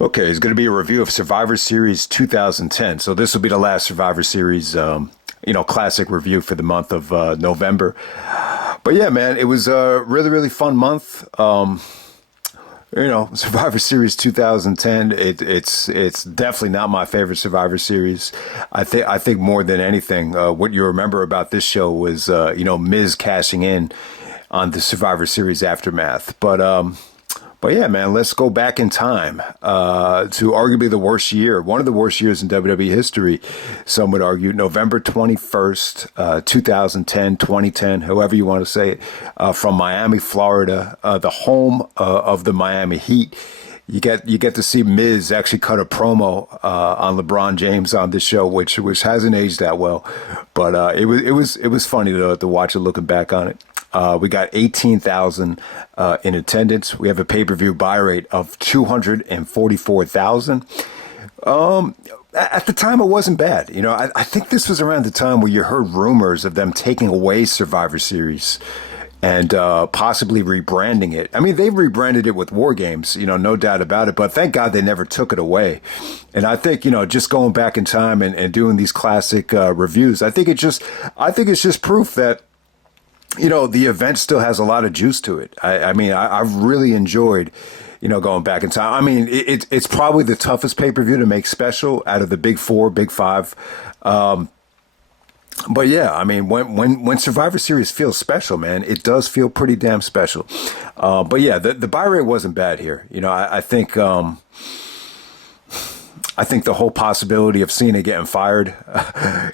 Okay, it's going to be a review of Survivor Series 2010. So this will be the last Survivor Series, classic review for the month of November. But yeah, man, it was a really, really fun month. Survivor Series 2010. It's definitely not my favorite Survivor Series. I think more than anything, what you remember about this show was Miz cashing in on the Survivor Series aftermath. But yeah, man, let's go back in time to arguably the worst year, one of the worst years in WWE history, some would argue, November 21st, 2010, 2010, however you want to say it, from Miami, Florida, the home of the Miami Heat. You get to see Miz actually cut a promo on LeBron James on this show, which hasn't aged that well, but it was funny to watch it looking back on it. We got 18,000 in attendance. We have a pay-per-view buy rate of 244,000. At the time, it wasn't bad. I think this was around the time where you heard rumors of them taking away Survivor Series and possibly rebranding it. I mean, they've rebranded it with War Games, no doubt about it. But thank God they never took it away. And I think, just going back in time and doing these classic reviews, I think it's just proof that the event still has a lot of juice to it. I've really enjoyed, going back in time. I mean, it's probably the toughest pay-per-view to make special out of the big four, big five. But yeah, I mean, when Survivor Series feels special, man, it does feel pretty damn special. But yeah, the buy rate wasn't bad here. I think the whole possibility of Cena getting fired,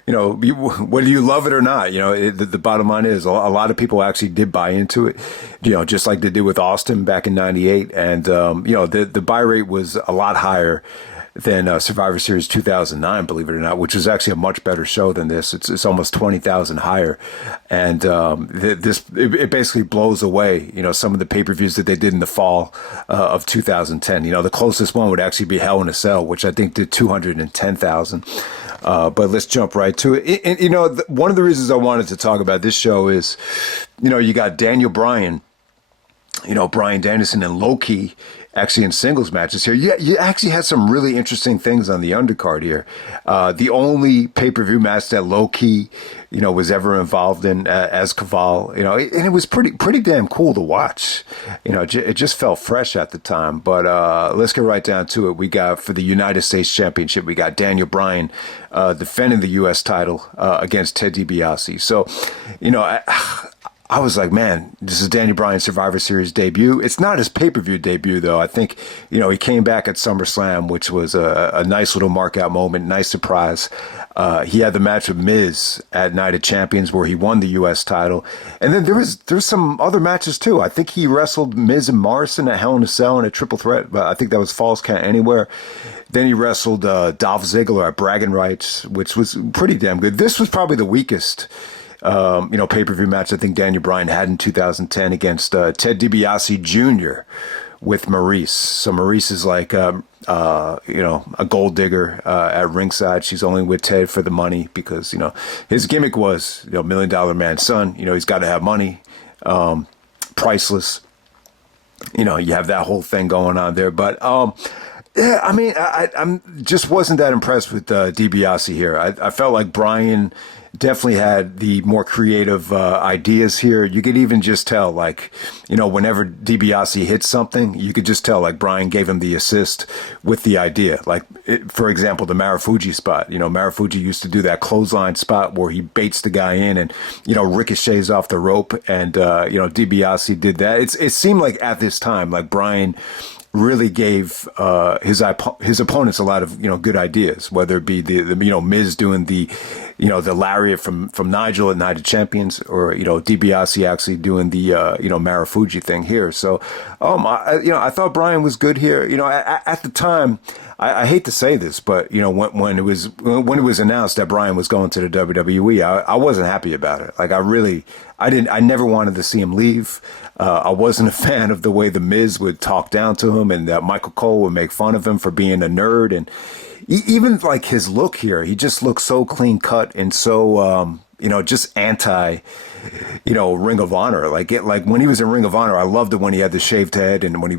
whether you love it or not, the bottom line is a lot of people actually did buy into it, just like they did with Austin back in '98. And, the buy rate was a lot higher than Survivor Series 2009, believe it or not, which is actually a much better show than this. It's almost 20,000 higher. And it basically blows away, some of the pay-per-views that they did in the fall of 2010. The closest one would actually be Hell in a Cell, which I think did 210,000. But let's jump right to it. And, one of the reasons I wanted to talk about this show is, you got Daniel Bryan, Bryan Danielson and Low-Ki actually in singles matches here. You actually had some really interesting things on the undercard here. The only pay-per-view match that Low-Ki, was ever involved in as Kaval, and it was pretty damn cool to watch. It just felt fresh at the time. But let's get right down to it. We got, for the United States Championship, we got Daniel Bryan defending the U.S. title against Ted DiBiase. So, I was like, man, this is Daniel Bryan's Survivor Series debut. It's not his pay-per-view debut, though. I think, he came back at SummerSlam, which was a nice little mark-out moment, nice surprise. He had the match with Miz at Night of Champions where he won the U.S. title. And then there was some other matches, too. I think he wrestled Miz and Morrison at Hell in a Cell in a triple threat, but I think that was Falls Count Anywhere. Then he wrestled Dolph Ziggler at Bragging Rights, which was pretty damn good. This was probably the weakest pay-per-view match I think Daniel Bryan had in 2010 against Ted DiBiase Jr. with Maurice. So Maurice is like, a gold digger at ringside. She's only with Ted for the money because, his gimmick was, $1 million man's son. He's got to have money, priceless. You have that whole thing going on there. But, yeah, I mean, I'm just wasn't that impressed with DiBiase here. I felt like Bryan definitely had the more creative ideas here. You could even just tell, like, whenever DiBiase hits something, you could just tell, like, Bryan gave him the assist with the idea. Like, for example, the Marufuji spot. Marufuji used to do that clothesline spot where he baits the guy in and, ricochets off the rope. And, DiBiase did that. It seemed like at this time, like, Bryan really gave his opponents a lot of good ideas, whether it be the Miz doing the lariat from Nigel at Night of Champions, or DiBiase actually doing the Marufuji thing here. So I thought Bryan was good here. At the time, I hate to say this, but when it was announced that Bryan was going to the WWE, I wasn't happy about it. Like, I never wanted to see him leave. I wasn't a fan of the way the Miz would talk down to him, and that Michael Cole would make fun of him for being a nerd. And even like his look here, he just looks so clean cut and so just anti, Ring of Honor. Like when he was in Ring of Honor, I loved it when he had the shaved head and when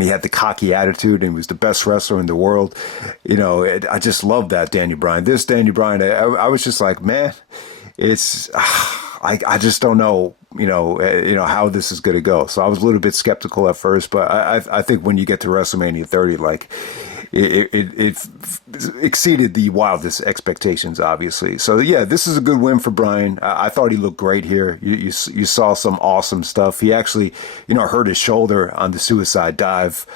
he had the cocky attitude and he was the best wrestler in the world. I just loved that Daniel Bryan. This Daniel Bryan, I was just like, man, it's I just don't know, how this is going to go. So I was a little bit skeptical at first, but I think when you get to WrestleMania 30, like it exceeded the wildest expectations, obviously. So yeah, this is a good win for Bryan. I thought he looked great here. You saw some awesome stuff. He actually, hurt his shoulder on the suicide dive,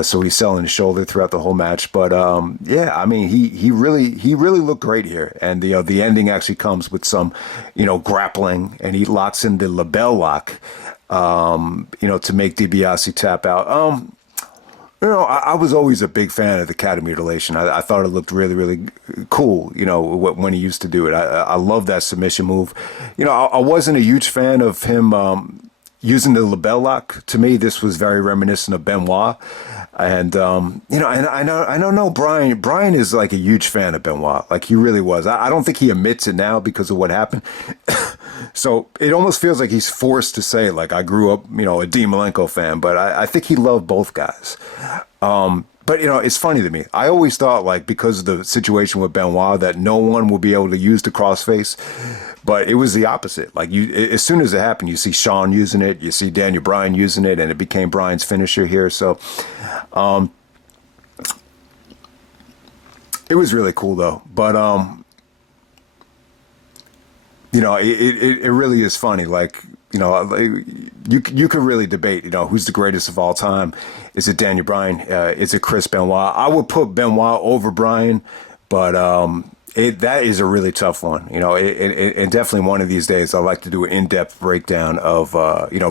so he's selling his shoulder throughout the whole match. But yeah, I mean, he really looked great here. And the ending actually comes with some, grappling, and he locks in the label lock, to make DiBiase tap out. I was always a big fan of the cat mutilation. I thought it looked really, really cool, when he used to do it. I love that submission move. I wasn't a huge fan of him using the label lock. To me, this was very reminiscent of Benoit. And, and I don't know, Bryan is like a huge fan of Benoit. Like he really was. I don't think he admits it now because of what happened. So it almost feels like he's forced to say, like, I grew up, a Dean Malenko fan, but I think he loved both guys. But, it's funny to me. I always thought, like, because of the situation with Benoit, that no one would be able to use the crossface. But it was the opposite. Like, as soon as it happened, you see Shawn using it, you see Daniel Bryan using it, and it became Bryan's finisher here. So it was really cool, though. But, it really is funny. Like, you could really debate, who's the greatest of all time. Is it Daniel Bryan? Is it Chris Benoit? I would put Benoit over Bryan, but that is a really tough one. And definitely one of these days I'd like to do an in-depth breakdown of,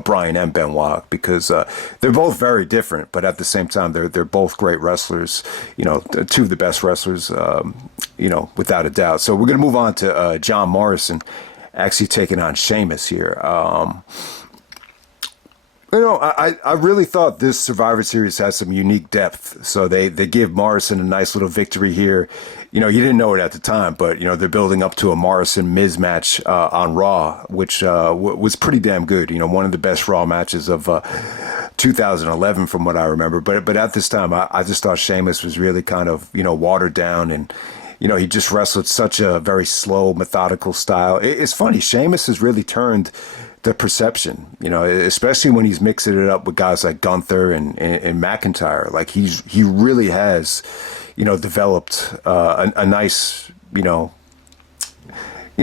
Bryan and Benoit, because they're both very different, but at the same time, they're both great wrestlers, two of the best wrestlers, without a doubt. So we're going to move on to John Morrison actually taking on Sheamus here. I really thought this Survivor Series has some unique depth. So they give Morrison a nice little victory here. You didn't know it at the time, but, they're building up to a Morrison-Miz match on Raw, which was pretty damn good. One of the best Raw matches of 2011 from what I remember. But at this time, I just thought Sheamus was really kind of, watered down, and he just wrestled such a very slow, methodical style. It's funny, Sheamus has really turned the perception, especially when he's mixing it up with guys like Gunther and McIntyre. Like he really has, developed a nice,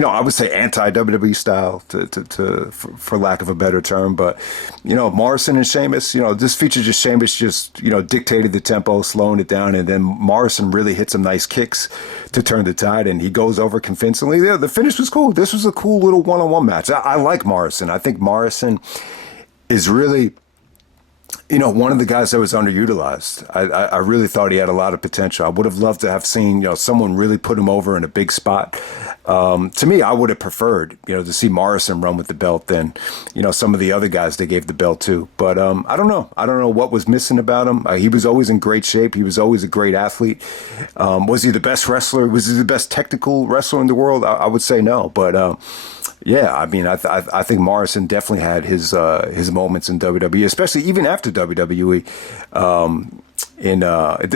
I would say anti-WWE style for lack of a better term. But, Morrison and Sheamus, this feature just Sheamus just, dictated the tempo, slowing it down. And then Morrison really hit some nice kicks to turn the tide, and he goes over convincingly. Yeah, the finish was cool. This was a cool little one-on-one match. I like Morrison. I think Morrison is really, one of the guys that was underutilized. I really thought he had a lot of potential. I would have loved to have seen, someone really put him over in a big spot. To me, I would have preferred, to see Morrison run with the belt than, some of the other guys they gave the belt to. But I don't know. I don't know what was missing about him. He was always in great shape. He was always a great athlete. Was he the best wrestler? Was he the best technical wrestler in the world? I would say no. But yeah, I mean, I think Morrison definitely had his moments in WWE, especially even after WWE,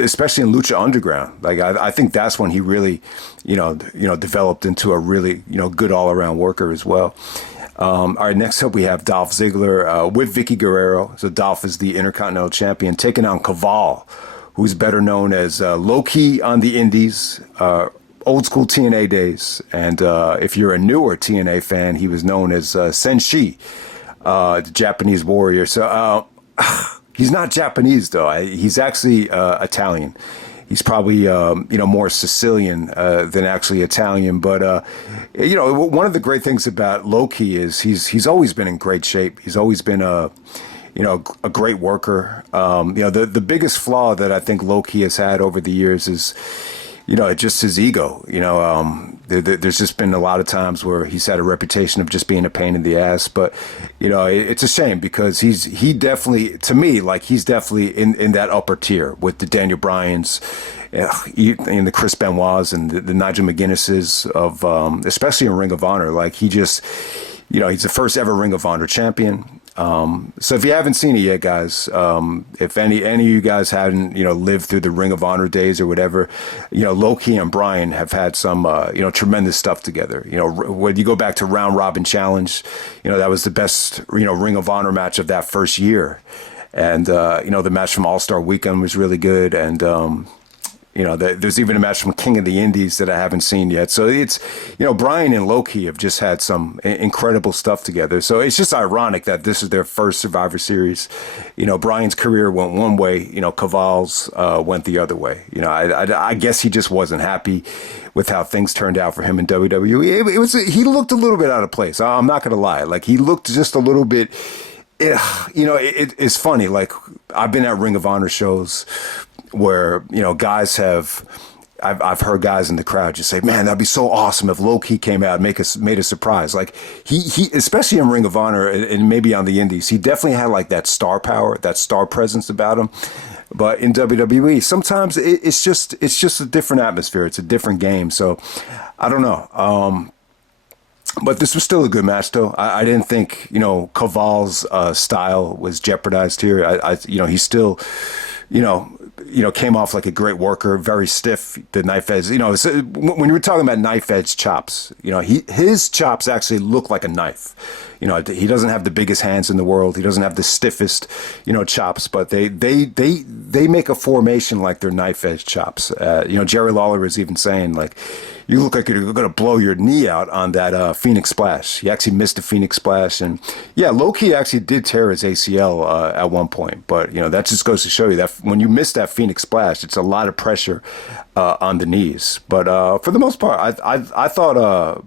especially in Lucha Underground. Like I think that's when he really, developed into a really, good all around worker as well. All right, next up we have Dolph Ziggler with Vicky Guerrero. So Dolph is the Intercontinental Champion, taking on Kaval, who's better known as Low Key on the Indies. Old school TNA days, and if you're a newer TNA fan, he was known as Senshi, the Japanese warrior. So he's not Japanese though. He's actually Italian. He's probably more Sicilian than actually Italian. But one of the great things about Loki is he's always been in great shape. He's always been a great worker. The biggest flaw that I think Loki has had over the years is, just his ego. There's just been a lot of times where he's had a reputation of just being a pain in the ass. But, it's a shame because he definitely, to me, like he's definitely in that upper tier with the Daniel Bryans and the Chris Benoits and the Nigel McGuinnesses of, especially in Ring of Honor. Like he's the first ever Ring of Honor champion. So if you haven't seen it yet, guys, if any of you guys haven't, lived through the Ring of Honor days or whatever, Loki and Bryan have had some, tremendous stuff together. When you go back to Round Robin Challenge, that was the best, Ring of Honor match of that first year. And, the match from All-Star Weekend was really good. And, there's even a match from King of the Indies that I haven't seen yet. So it's, Bryan and Loki have just had some incredible stuff together. So it's just ironic that this is their first Survivor Series. Bryan's career went one way, Kaval's went the other way. I guess he just wasn't happy with how things turned out for him in WWE. He looked a little bit out of place. I'm not going to lie. Like he looked just a little bit. It's funny. Like I've been at Ring of Honor shows where, guys I've heard guys in the crowd just say, man, that'd be so awesome if Low-Key came out and made a surprise. Like he, especially in Ring of Honor and maybe on the indies, he definitely had like that star power, that star presence about him. But in WWE, sometimes it's just a different atmosphere. It's a different game. So I don't know. But this was still a good match, though. I didn't think, Kaval's style was jeopardized here. He still, came off like a great worker, very stiff. The knife edge, when you were talking about knife edge chops, his chops actually look like a knife. He doesn't have the biggest hands in the world. He doesn't have the stiffest, chops, but they make a formation like they're knife edge chops. Jerry Lawler was even saying like, you look like you're going to blow your knee out on that Phoenix Splash. He actually missed the Phoenix Splash. And yeah, Low-Key actually did tear his ACL at one point. But, that just goes to show you that when you miss that Phoenix Splash, it's a lot of pressure on the knees. But for the most part, I thought,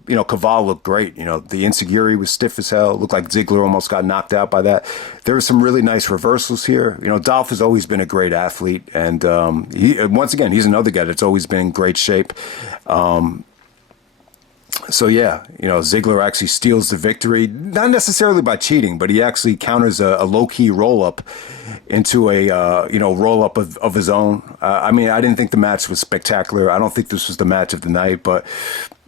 Kaval looked great. The Insecurity was stiff as hell. It looked like Ziggler almost got knocked out by that. There were some really nice reversals here. Dolph has always been a great athlete. And once again, he's another guy that's always been in great shape. So yeah, Ziggler actually steals the victory, not necessarily by cheating, but he actually counters a low-key roll-up into a, roll-up of his own. I didn't think the match was spectacular. I don't think this was the match of the night, but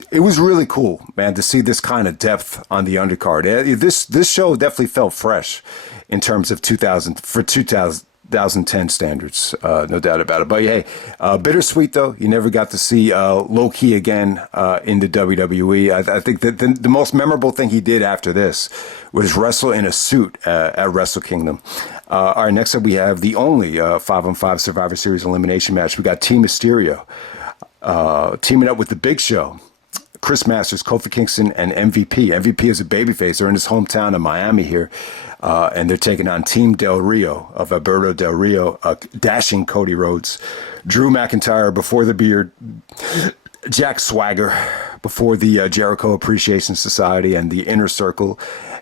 it was really cool, man, to see this kind of depth on the undercard. This show definitely felt fresh in terms of 2010 standards, no doubt about it. But hey, bittersweet though. You never got to see Low-Key again in the WWE. I think that the most memorable thing he did after this was wrestle in a suit at Wrestle Kingdom. All right, next up we have the only 5-on-5 Survivor Series elimination match. We got Team Mysterio teaming up with the Big Show, Chris Masters, Kofi Kingston, and MVP. MVP is a babyface. They're in his hometown of Miami here. And they're taking on Team Del Rio of Alberto Del Rio, dashing Cody Rhodes, Drew McIntyre before the beard, Jack Swagger before the Jericho Appreciation Society and the Inner Circle.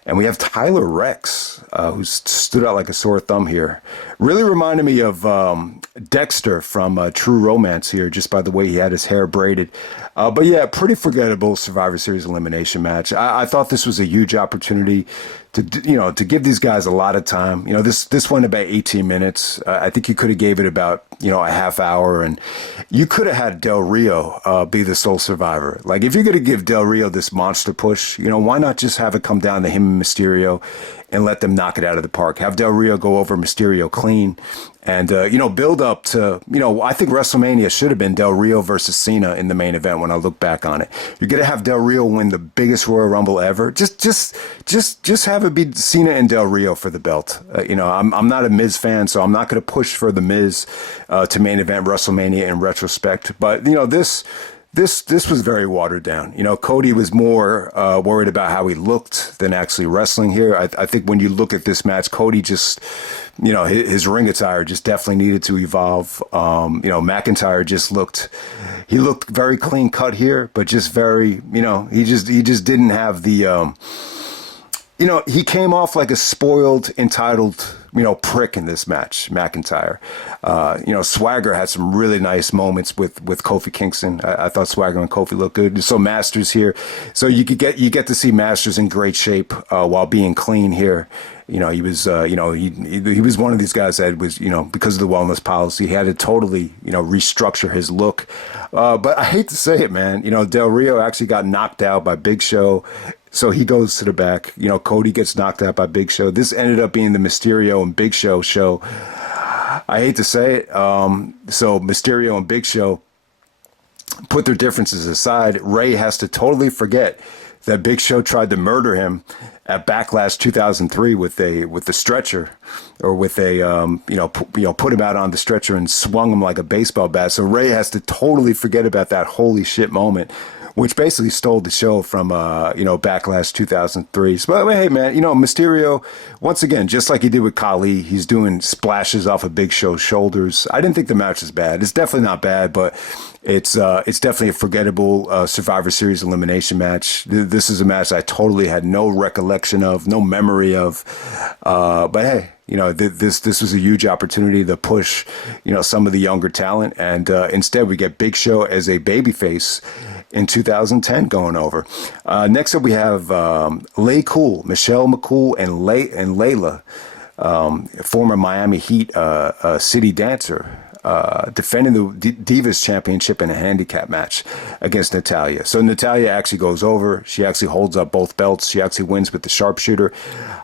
And we have Tyler Reks, who stood out like a sore thumb here. Really reminded me of Dexter from True Romance here, just by the way he had his hair braided. But yeah, pretty forgettable Survivor Series elimination match. I thought this was a huge opportunity to give these guys a lot of time. This went about 18 minutes. I think you could have gave it about, a half hour, and you could have had Del Rio be the sole survivor. Like, if you're going to give Del Rio this monster push, why not just have it come down to him and Mysterio and let them knock it out of the park? Have Del Rio go over Mysterio clean and, build up to, I think WrestleMania should have been Del Rio versus Cena in the main event when I look back on it. You're going to have Del Rio win the biggest Royal Rumble ever. Just have it be Cena and Del Rio for the belt. I'm not a Miz fan, so I'm not going to push for the Miz to main event WrestleMania in retrospect. But, this was very watered down. Cody was more worried about how he looked than actually wrestling here. I think when you look at this match, Cody just, his ring attire just definitely needed to evolve. McIntyre just looked very clean cut here, but just very, he just didn't have the, he came off like a spoiled, entitled prick in this match, McIntyre. Swagger had some really nice moments with Kofi Kingston. I thought Swagger and Kofi looked good. So Masters here, so you get to see Masters in great shape while being clean here. He was, he was one of these guys that was, because of the wellness policy, he had to totally, restructure his look. But I hate to say it, man. Del Rio actually got knocked out by Big Show. So he goes to the back. Cody gets knocked out by Big Show. This ended up being the Mysterio and Big Show show. I hate to say it. So Mysterio and Big Show put their differences aside. Ray has to totally forget that Big Show tried to murder him at Backlash 2003 with the stretcher, or with a put him out on the stretcher and swung him like a baseball bat. So Ray has to totally forget about that holy shit moment, which basically stole the show from Backlash 2003. So, but hey, man, Mysterio, once again, just like he did with Khali, he's doing splashes off of Big Show's shoulders. I didn't think the match was bad. It's definitely not bad, but it's definitely a forgettable Survivor Series elimination match. This is a match I totally had no recollection of, no memory of. But hey, this was a huge opportunity to push, some of the younger talent, and instead we get Big Show as a babyface in 2010 going over. Next up we have McCool, Michelle McCool, and Layla, former Miami Heat city dancer, defending the Divas Championship in a handicap match against Natalya. So Natalya actually goes over. She actually holds up both belts. She actually wins with the sharpshooter.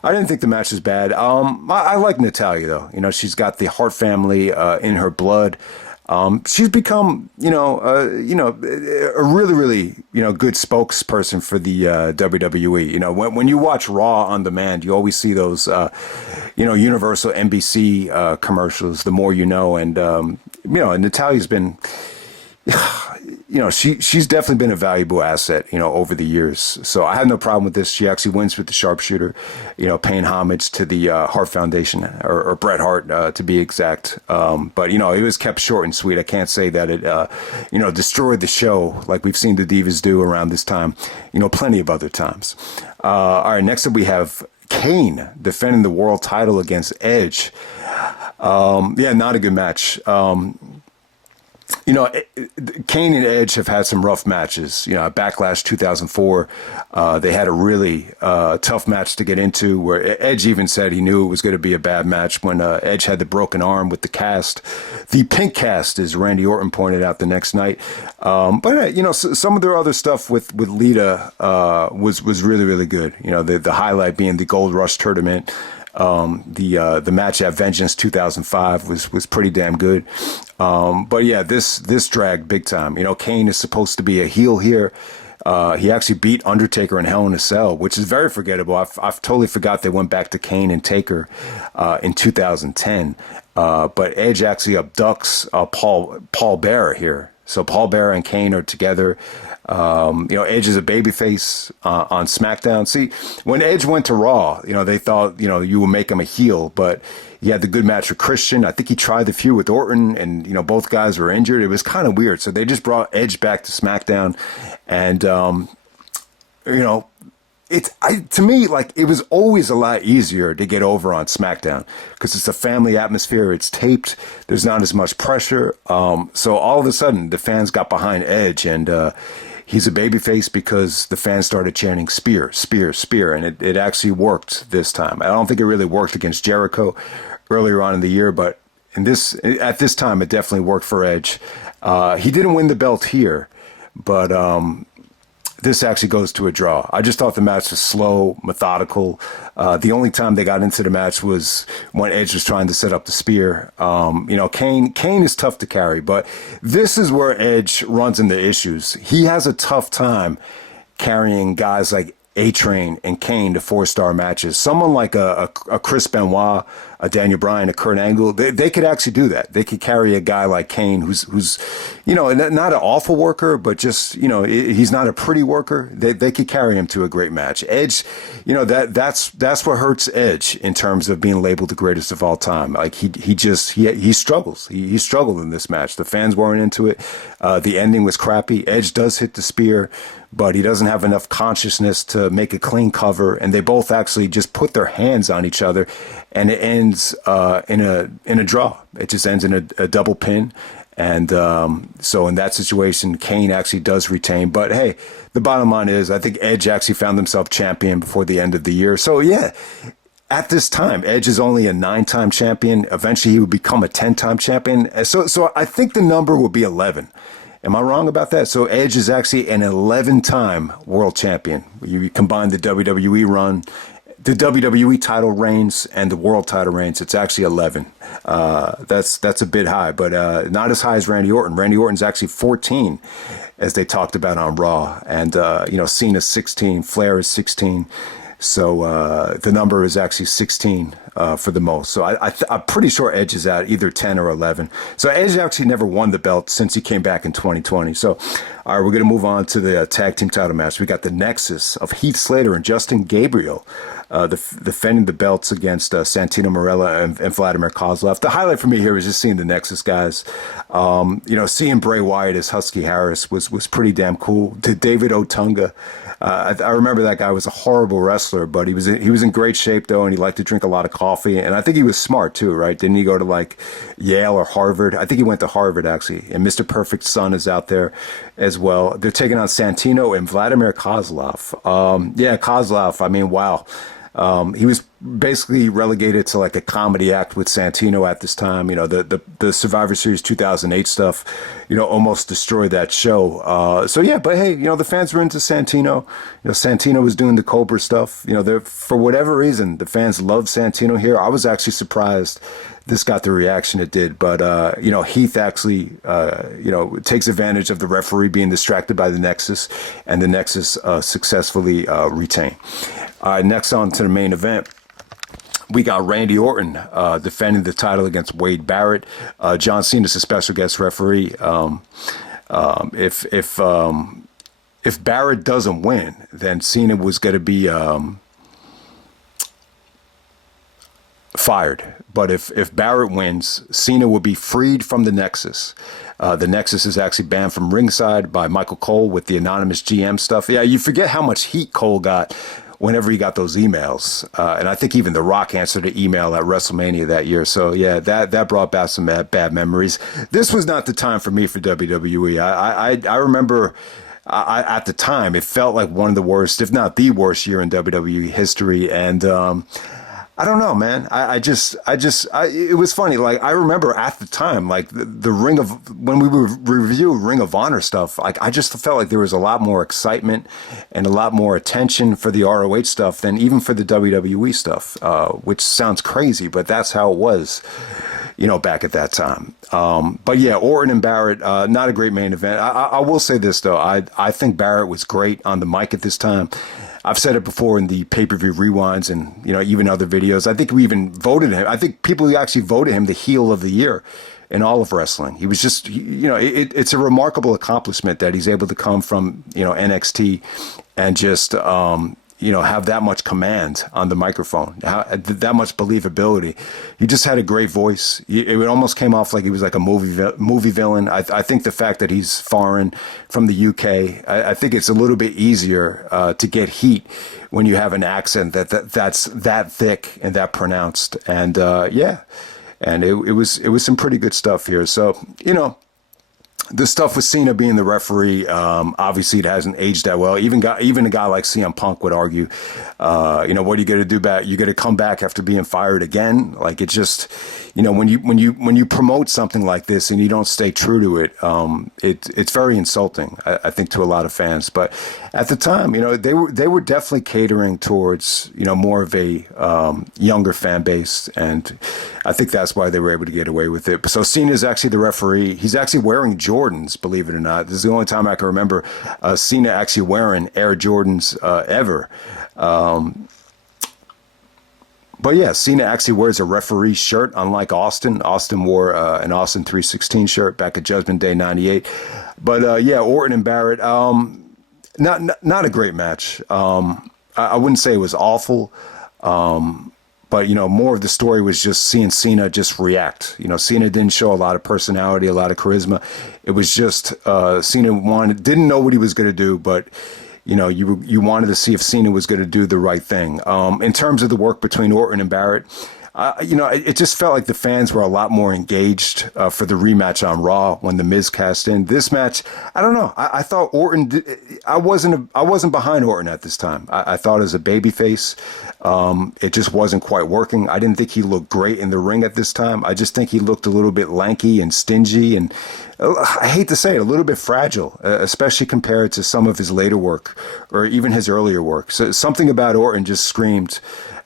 I didn't think the match was bad. I like Natalya, though. She's got the Hart family in her blood. She's become, a really, really, good spokesperson for the WWE. When you watch Raw on demand, you always see those, Universal NBC commercials, The More You Know. And, Natalya's been, she's definitely been a valuable asset, over the years. So I had no problem with this. She actually wins with the sharpshooter, paying homage to the Hart Foundation, or Bret Hart, to be exact. But, it was kept short and sweet. I can't say that it, destroyed the show like we've seen the Divas do around this time, plenty of other times. All right, next up we have Kane defending the world title against Edge. Not a good match. Kane and Edge have had some rough matches. Backlash 2004, they had a really tough match to get into, where Edge even said he knew it was going to be a bad match when Edge had the broken arm with the cast. The pink cast, as Randy Orton pointed out the next night. But some of their other stuff with Lita was really, really good. The highlight being the Gold Rush tournament. The match at Vengeance 2005 was pretty damn good. But yeah, this dragged big time. Kane is supposed to be a heel here. He actually beat Undertaker in Hell in a Cell, which is very forgettable. I've totally forgot they went back to Kane and Taker in 2010. But Edge actually abducts Paul Bearer here. So Paul Bearer and Kane are together. Edge is a babyface on SmackDown. See, when Edge went to Raw, they thought, you would make him a heel, but he had the good match with Christian. I think he tried the feud with Orton, and, both guys were injured. It was kind of weird. So they just brought Edge back to SmackDown. And, to me, like, it was always a lot easier to get over on SmackDown because it's a family atmosphere. It's taped. There's not as much pressure. So all of a sudden, the fans got behind Edge, and he's a babyface because the fans started chanting spear, spear, spear. And it actually worked this time. I don't think it really worked against Jericho earlier on in the year, but at this time, it definitely worked for Edge. He didn't win the belt here, but this actually goes to a draw. I just thought the match was slow, methodical. The only time they got into the match was when Edge was trying to set up the spear. Kane is tough to carry, but this is where Edge runs into issues. He has a tough time carrying guys like A-Train and Kane to 4-star matches. Someone like a Chris Benoit, a Daniel Bryan, a Kurt Angle, they could actually do that. They could carry a guy like Kane who's not an awful worker, but just, he's not a pretty worker. They could carry him to a great match. Edge, that's what hurts Edge in terms of being labeled the greatest of all time. Like he struggles. He struggled in this match. The fans weren't into it. The ending was crappy. Edge does hit the spear, but he doesn't have enough consciousness to make a clean cover. And they both actually just put their hands on each other, and it ends in a draw. It just ends in a double pin. And so in that situation, Kane actually does retain. But hey, the bottom line is I think Edge actually found himself champion before the end of the year. So yeah, at this time, Edge is only a 9-time champion. Eventually, he would become a 10-time champion. So I think the number will be 11. Am I wrong about that? So Edge is actually an 11-time world champion. You combine the WWE run, the WWE title reigns, and the world title reigns. It's actually 11. That's a bit high, but not as high as Randy Orton. Randy Orton's actually 14, as they talked about on Raw. And, Cena's 16, Flair is 16. So the number is actually 16 for the most. So I'm pretty sure Edge is at either 10 or 11. So Edge actually never won the belt since he came back in 2020. So, all right, we're going to move on to the tag team title match. We got the Nexus of Heath Slater and Justin Gabriel defending the belts against Santino Marella and Vladimir Kozlov. The highlight for me here was just seeing the Nexus guys. Seeing Bray Wyatt as Husky Harris was pretty damn cool. To David Otunga. I remember that guy was a horrible wrestler, but he was in great shape though, and he liked to drink a lot of coffee, and I think he was smart too, right? Didn't he go to like Yale or Harvard? I think he went to Harvard actually. And Mr. Perfect's son is out there as well. They're taking on Santino and Vladimir Kozlov. Kozlov. I mean, wow. He was basically relegated to like a comedy act with Santino at this time. The Survivor Series 2008 stuff, almost destroyed that show. But hey, the fans were into Santino. Santino was doing the Cobra stuff. For whatever reason, the fans loved Santino here. I was actually surprised this got the reaction it did. But, Heath actually, takes advantage of the referee being distracted by the Nexus, and the Nexus successfully retain. Next on to the main event. We got Randy Orton defending the title against Wade Barrett. John Cena's a special guest referee. If Barrett doesn't win, then Cena was going to be fired. But if Barrett wins, Cena will be freed from the Nexus. The Nexus is actually banned from ringside by Michael Cole with the anonymous GM stuff. Yeah, you forget how much heat Cole got whenever he got those emails. And I think even The Rock answered an email at WrestleMania that year. So, yeah, that brought back some bad memories. This was not the time for me for WWE. I remember at the time, it felt like one of the worst, if not the worst year in WWE history. And I don't know, man. It was funny. Like, I remember at the time, like the when we would review Ring of Honor stuff, like I just felt like there was a lot more excitement and a lot more attention for the ROH stuff than even for the WWE stuff, which sounds crazy, but that's how it was, back at that time. But yeah, Orton and Barrett, not a great main event. I will say this though. I think Barrett was great on the mic at this time. I've said it before in the pay-per-view rewinds and, even other videos. I think we even voted him. I think people actually voted him the heel of the year in all of wrestling. He was just, it's a remarkable accomplishment that he's able to come from, NXT and just, have that much command on the microphone, that much believability. He just had a great voice. It almost came off like he was like a movie villain. I think the fact that he's foreign from the UK, I think it's a little bit easier to get heat when you have an accent that's that thick and that pronounced. And and it was some pretty good stuff here. So, the stuff with Cena being the referee, obviously it hasn't aged that well. Even a guy like CM Punk would argue, what are you going to do back? You got to come back after being fired again. Like it just, when you promote something like this and you don't stay true to it, it's very insulting, I think, to a lot of fans. But at the time, they were definitely catering towards, more of a younger fan base, and I think that's why they were able to get away with it. So Cena is actually the referee. He's actually wearing Jordans, believe it or not. This is the only time I can remember Cena actually wearing Air Jordans ever. But yeah, Cena actually wears a referee shirt, unlike Austin. Austin wore an Austin 316 shirt back at Judgment Day '98. But Orton and Barrett, not a great match. I wouldn't say it was awful. But, more of the story was just seeing Cena just react. Cena didn't show a lot of personality, a lot of charisma. It was just Cena didn't know what he was going to do, but, you wanted to see if Cena was going to do the right thing. In terms of the work between Orton and Barrett, it just felt like the fans were a lot more engaged for the rematch on Raw when the Miz cast in. This match, I don't know. I thought Orton. I wasn't behind Orton at this time. I thought as a babyface, it just wasn't quite working. I didn't think he looked great in the ring at this time. I just think he looked a little bit lanky and stingy, and I hate to say it, a little bit fragile, especially compared to some of his later work or even his earlier work. So something about Orton just screamed.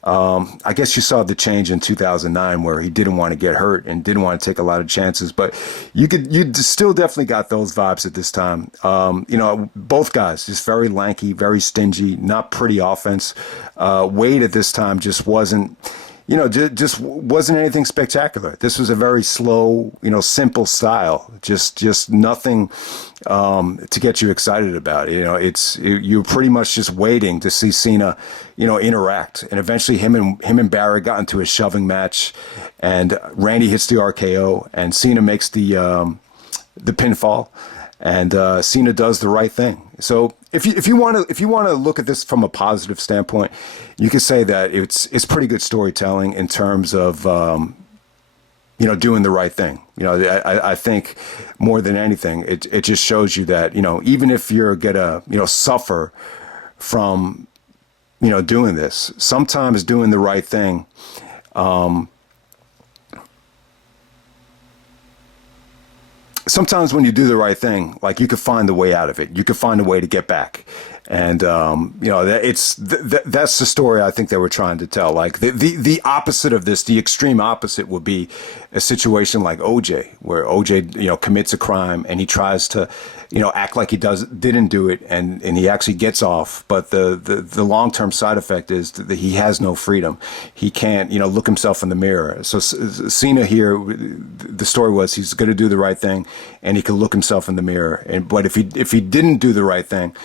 I guess you saw the change in 2009 where he didn't want to get hurt and didn't want to take a lot of chances, but you still definitely got those vibes at this time. Both guys just very lanky, very stingy, not pretty offense. Wade at this time just wasn't, just wasn't anything spectacular. This was a very slow, simple style, just nothing to get you excited about. You're pretty much just waiting to see Cena, interact. And eventually him and Barrett got into a shoving match, and Randy hits the RKO, and Cena makes the pinfall, and Cena does the right thing. So if you want to look at this from a positive standpoint, you could say that it's pretty good storytelling in terms of doing the right thing. I think more than anything, it just shows you that even if you're gonna suffer from doing this, sometimes doing the right thing. Sometimes when you do the right thing, like you could find the way out of it. You could find a way to get back. And, that's the story I think they were trying to tell. Like the opposite of this, the extreme opposite would be a situation like OJ, where OJ, commits a crime and he tries to, act like he didn't do it, and he actually gets off. But the long-term side effect is that he has no freedom. He can't, look himself in the mirror. So Cena here, the story was he's going to do the right thing and he can look himself in the mirror. But if he didn't do the right thing,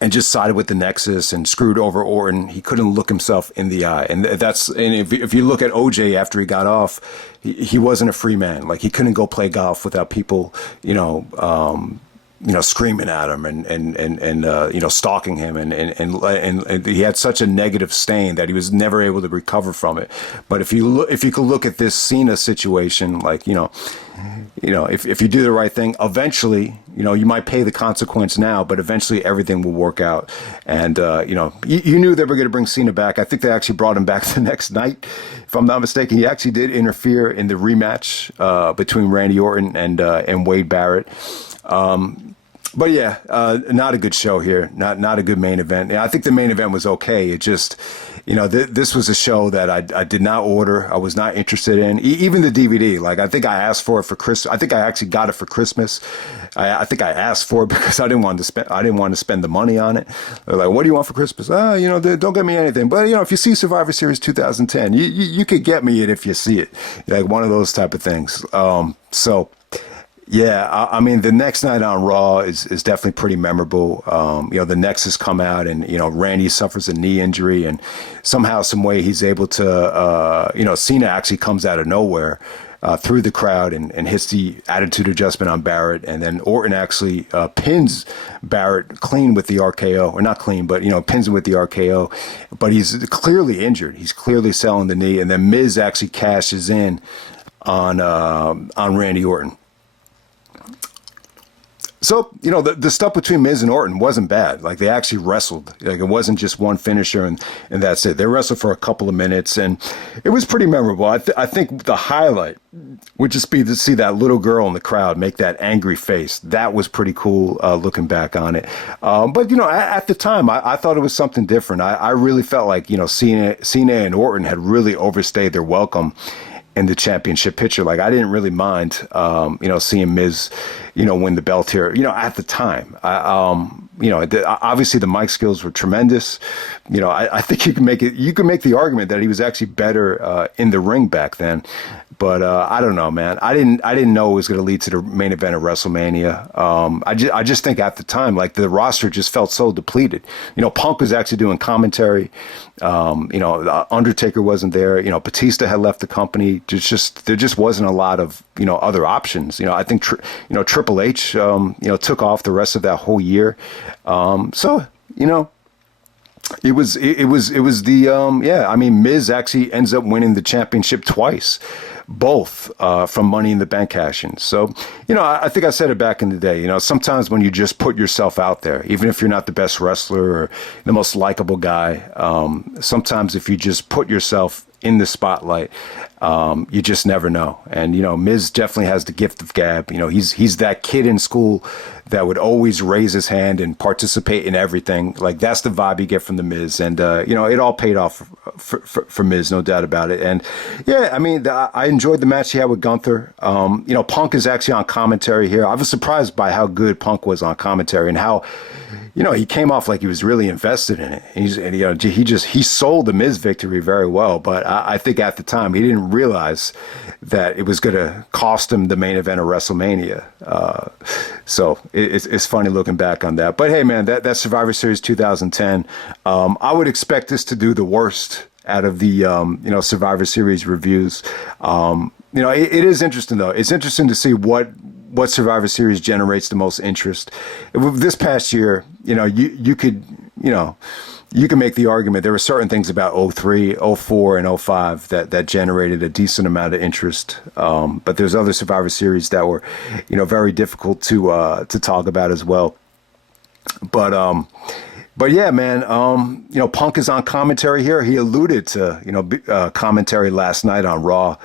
and just sided with the Nexus and screwed over Orton, he couldn't look himself in the eye. And if you look at OJ after he got off, he wasn't a free man. Like, he couldn't go play golf without people, screaming at him and stalking him, and he had such a negative stain that he was never able to recover from it. But if you could look at this Cena situation, like, if you do the right thing, eventually, you might pay the consequence now, but eventually everything will work out. And, you knew they were going to bring Cena back. I think they actually brought him back the next night, if I'm not mistaken. He actually did interfere in the rematch between Randy Orton and Wade Barrett. But yeah, not a good show here. Not a good main event. I think the main event was okay. It just, this was a show that I did not order. I was not interested in. Even the DVD. Like, I think I asked for it for Christmas. I think I actually got it for Christmas. I think I asked for it because I didn't want to spend the money on it. They're like, "What do you want for Christmas?" Don't get me anything. But if you see Survivor Series 2010, you could get me it if you see it. Like, one of those type of things. So. Yeah, I mean, the next night on Raw is definitely pretty memorable. The Nexus come out, and, Randy suffers a knee injury, and somehow, some way, he's able to, Cena actually comes out of nowhere through the crowd and hits the attitude adjustment on Barrett, and then Orton actually pins Barrett clean with the RKO, or not clean, but, pins him with the RKO, but he's clearly injured. He's clearly selling the knee, and then Miz actually cashes in on Randy Orton. So, the stuff between Miz and Orton wasn't bad. Like, they actually wrestled. Like, it wasn't just one finisher and that's it. They wrestled for a couple of minutes, and it was pretty memorable. I think the highlight would just be to see that little girl in the crowd make that angry face. That was pretty cool, looking back on it. But, at the time, I thought it was something different. I really felt like, Cena and Orton had really overstayed their welcome in the championship picture. Like, I didn't really mind, seeing Miz, win the belt here, at the time. Obviously the mic skills were tremendous. I think you can make the argument that he was actually better in the ring back then. But I don't know, man. I didn't know it was going to lead to the main event of WrestleMania. I just think at the time, like, the roster just felt so depleted. Punk was actually doing commentary. Undertaker wasn't there. Batista had left the company. There just wasn't a lot of other options. I think Triple H took off the rest of that whole year. It was Miz actually ends up winning the championship twice, both from Money in the Bank cash-ins. So, I think I said it back in the day, sometimes when you just put yourself out there, even if you're not the best wrestler or the most likable guy, sometimes if you just put yourself in the spotlight, you just never know. And, Miz definitely has the gift of gab. He's that kid in school that would always raise his hand and participate in everything. Like, that's the vibe you get from the Miz. And, it all paid off for Miz, no doubt about it. And yeah, I enjoyed the match he had with Gunther. Punk is actually on commentary here. I was surprised by how good Punk was on commentary and how, he came off like he was really invested in it. He sold the Miz victory very well, but I think at the time he didn't realize that it was going to cost him the main event of WrestleMania. So it's funny looking back on that. But hey, man, that Survivor Series 2010, I would expect this to do the worst out of the Survivor Series reviews. It is interesting though. It's interesting to see what Survivor Series generates the most interest. This past year, you could make the argument there were certain things about 03, 04, and 05 that generated a decent amount of interest. But there's other Survivor Series that were, very difficult to talk about as well. But yeah, man, Punk is on commentary here. He alluded to, commentary last night on Raw,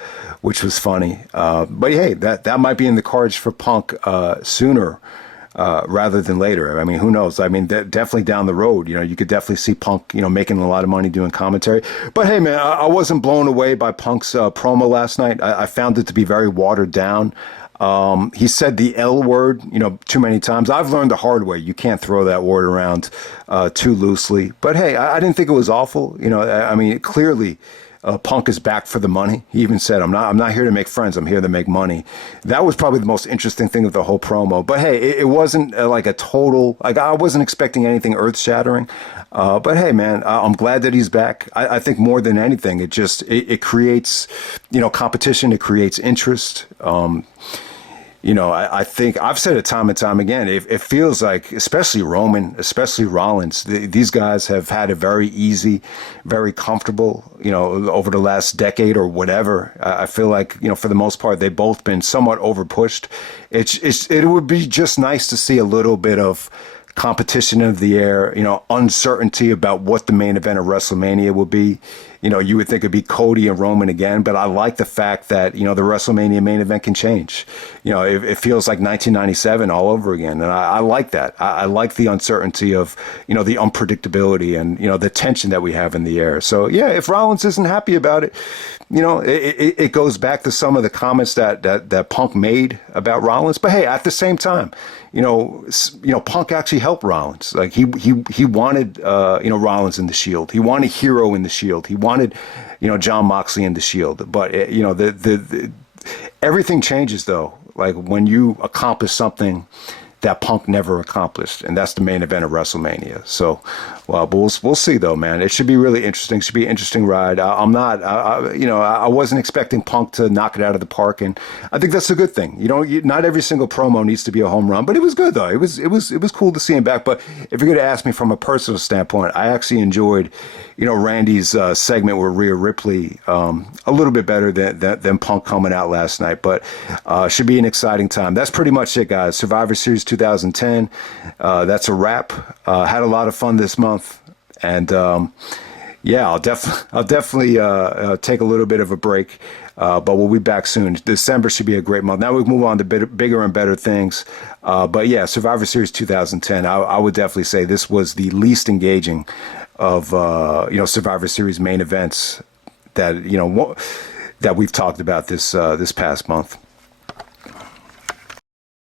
which was funny. But hey, that might be in the cards for Punk sooner rather than later. Who knows? Definitely down the road, you could definitely see Punk, making a lot of money doing commentary. But hey, man, I wasn't blown away by Punk's promo last night. I found it to be very watered down. He said the L word, too many times. I've learned the hard way. You can't throw that word around too loosely. But hey, I didn't think it was awful. Clearly, Punk is back for the money. He even said, I'm not here to make friends. I'm here to make money. That was probably the most interesting thing of the whole promo. But hey, it wasn't like a total, I wasn't expecting anything earth shattering. But hey, man, I'm glad that he's back. I think more than anything, it creates, competition. It creates interest. I think I've said it time and time again. It feels like, especially Roman, especially Rollins, these guys have had it very easy, very comfortable, over the last decade or whatever. I feel like, for the most part, they've both been somewhat overpushed. It would be just nice to see a little bit of competition of the air, uncertainty about what the main event of WrestleMania will be. You would think it'd be Cody and Roman again, but I like the fact that, the WrestleMania main event can change. It feels like 1997 all over again. And I like that. I like the uncertainty of, the unpredictability and, the tension that we have in the air. So yeah, if Rollins isn't happy about it, it goes back to some of the comments that Punk made about Rollins. But hey, at the same time, Punk actually helped Rollins. Like he wanted, Rollins in the Shield. He wanted Hero in the Shield. He wanted, John Moxley in the Shield. But everything changes though. Like when you accomplish something that Punk never accomplished, and that's the main event of WrestleMania. So, but we'll see though, man. It should be really interesting. It should be an interesting ride. I wasn't expecting Punk to knock it out of the park, and I think that's a good thing. Not every single promo needs to be a home run, but it was good though. It was cool to see him back. But if you're going to ask me from a personal standpoint, I actually enjoyed, Randy's segment with Rhea Ripley a little bit better than Punk coming out last night. But should be an exciting time. That's pretty much it, guys. Survivor Series 2010. That's a wrap. Had a lot of fun this month. And I'll definitely take a little bit of a break, but we'll be back soon. December should be a great month. Now we move on to bigger and better things. But yeah, Survivor Series 2010, I would definitely say this was the least engaging of Survivor Series main events that we've talked about this past month.